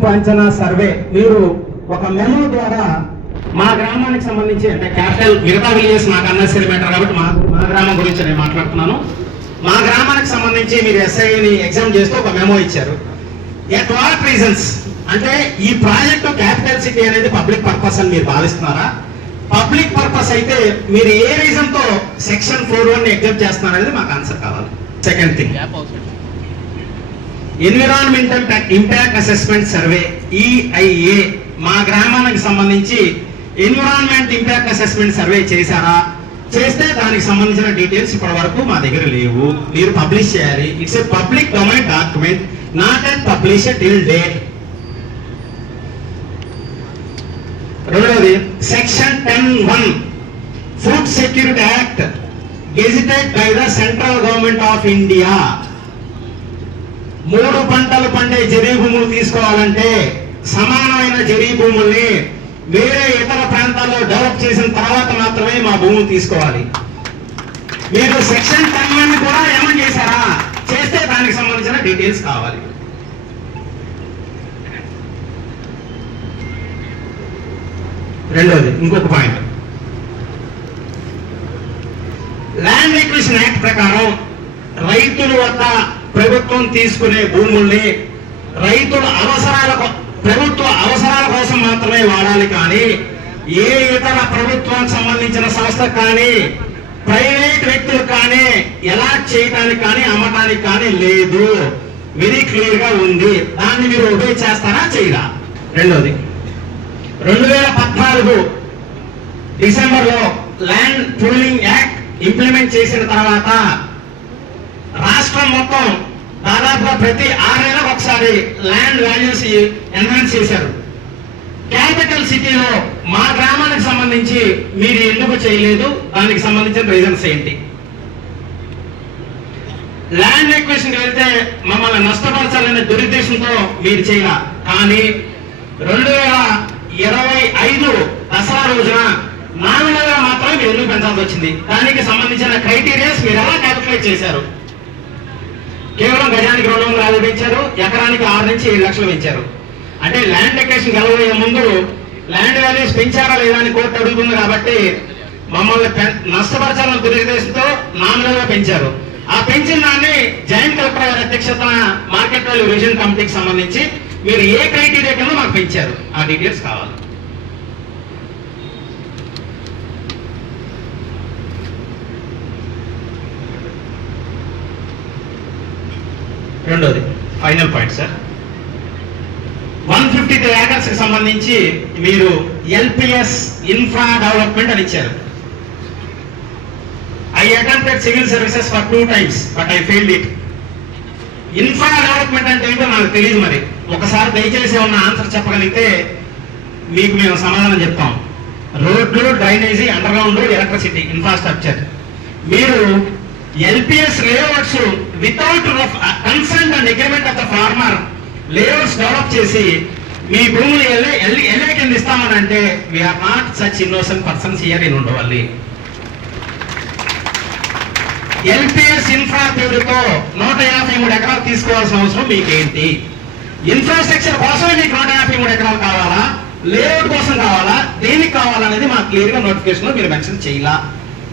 గుర్తింపు అంచనా సర్వే మీరు ఒక మెమో ద్వారా మా గ్రామానికి సంబంధించి, అంటే క్యాపిటల్ మిగతా విలేజెస్ నాకు అన్నెసరీ మ్యాటర్ కాబట్టి మా గ్రామం గురించి నేను మాట్లాడుతున్నాను. మా గ్రామానికి సంబంధించి మీరు ఎస్ఐని ఎగ్జామ్ చేస్తూ ఒక మెమో ఇచ్చారు. ఎట్ వాట్ రీజన్స్ అంటే ఈ ప్రాజెక్టు క్యాపిటల్ సిటీ అనేది పబ్లిక్ పర్పస్ అని మీరు భావిస్తున్నారా? పబ్లిక్ పర్పస్ అయితే మీరు ఏ రీజన్ తో సెక్షన్ 4(1) ఎగ్జామ్ చేస్తున్నారు అనేది మాకు ఆన్సర్ కావాలి. Second thing, environmental impact assessment survey EIA మా గ్రామానికి సంబంధించి ఎన్విరాన్మెంట్ ఇంపాక్ట్ అసెస్మెంట్ సర్వే చేశారా? చేస్తే దానికి సంబంధించిన డీటెయిల్స్ ఇప్పటి వరకు మా దగ్గర లేవు. మీరు పబ్లిష్ చేయాలి. It's a public domain document, not and publish till date. రెండవది, section 10(1) food security act gazetted by the central government of India. 3 పంటలు పండే జరీ భూములు తీసుకోవాలంటే సమానమైన జరీ భూముల్ని వేరే ఇతర ప్రాంతాల్లో డెవలప్ చేసిన తర్వాత మాత్రమే మా భూములు తీసుకోవాలి. మీరు సెక్షన్ 10(1) కూడా ఏమని చేశారా? చేస్తే దానికి సంబంధించిన డీటెయిల్స్ కావాలి. రెండోది, ఇంకొక పాయింట్, ల్యాండ్ ఎక్విజిషన్ యాక్ట్ ప్రకారం రైతుల వద్ద ప్రభుత్వం తీసుకునే భూముల్ని రైతుల ప్రభుత్వ అవసరాల కోసం మాత్రమే వాడాలి, కానీ ఏ ఇతర ప్రభుత్వానికి సంబంధించిన సంస్థకు కానీ ప్రైవేట్ వ్యక్తులు కానీ ఎలా చేయడానికి కానీ అమ్మటానికి కానీ లేదు. వెరీ క్లియర్ గా ఉంది. దాన్ని మీరు ఒబే చేస్తారా చేయరా? రెండోది, 2014 డిసెంబర్లో ల్యాండ్ పూలింగ్ యాక్ట్ ఇంప్లిమెంట్ చేసిన తర్వాత రాష్ట్రం మొత్తం దాదాపుగా ప్రతి 6 నెలలకు ఒకసారి ల్యాండ్ వాల్యూస్ ఎన్హాన్స్ చేశారు. క్యాపిటల్ సిటీలో మా గ్రామానికి సంబంధించి మీరు ఎందుకు చేయలేదు? దానికి సంబంధించిన రీజన్స్ ఏంటి? ల్యాండ్ ఎక్విజిషన్ వెళ్తే మమ్మల్ని నష్టపరచాలనే దురుద్దేశంతో మీరు చేయాల, కానీ 2025 దసరా రోజున నామినల్గా మాత్రమే మీరు ఎందుకు పెంచాల్సి వచ్చింది? దానికి సంబంధించిన క్రైటీరియాస్ మీరు ఎలా క్యాలిక్యులేట్ చేశారు? కేవలం గజానికి 250 పెంచారు, ఎకరానికి 6 నుంచి 7 లక్షలు పెంచారు. అంటే ల్యాండ్ ఎక్విజిషన్ గెలవబోయే ముందు ల్యాండ్ వాల్యూస్ పెంచారా లేదా అని కోర్టు అడుగుతుంది కాబట్టి మమ్మల్ని నష్టపరచాలని దురుద్దేశంతో నామినల్గా పెంచారు. ఆ పెంచిన దాన్ని జాయింట్ కలెక్టర్ గారి అధ్యక్షతన మార్కెట్ వాల్యూ రివిజన్ కమిటీకి సంబంధించి మీరు ఏ క్రైటీరియా కింద మాకు పెంచారు? ఆ డీటెయిల్స్ కావాలి. రెండోది, ఫైనల్ పాయింట్ సార్, 153 acres కి సంబంధించి మీరు LPS ఇన్ఫ్రా డెవలప్మెంట్ అని ఇచ్చారు. I attempted civil services for 2 times but I failed it. Infra development అంటే ఏంటో నాకు తెలియదు. మరి ఒకసారి దయచేసి ఉన్న ఆన్సర్ చెప్పగలిగితే మీకు మేము సమాధానం చెప్తాం. రోడ్లు, drainage, underground, electricity, infrastructure. మీరు LPS layouts without consent and agreement of the farmer layouts develop చేసి మీ భూములు ఎల్ఏ కింద ఇస్తామని అంటే we're not such innocent persons here in Undavalli. LPS infra పేరుతో 153 ఎకరాలు తీసుకోవాల్సిన అవసరం మీకేంటి? ఇన్ఫ్రాస్ట్రక్చర్ కోసమే మీకు 153 ఎకరాలు కావాలా? లేఅవుట్ కోసం కావాలా? దేనికి కావాలనేది మాకు క్లియర్ గా నోటిఫికేషన్ లో మీరు మెన్షన్ చేయాలా?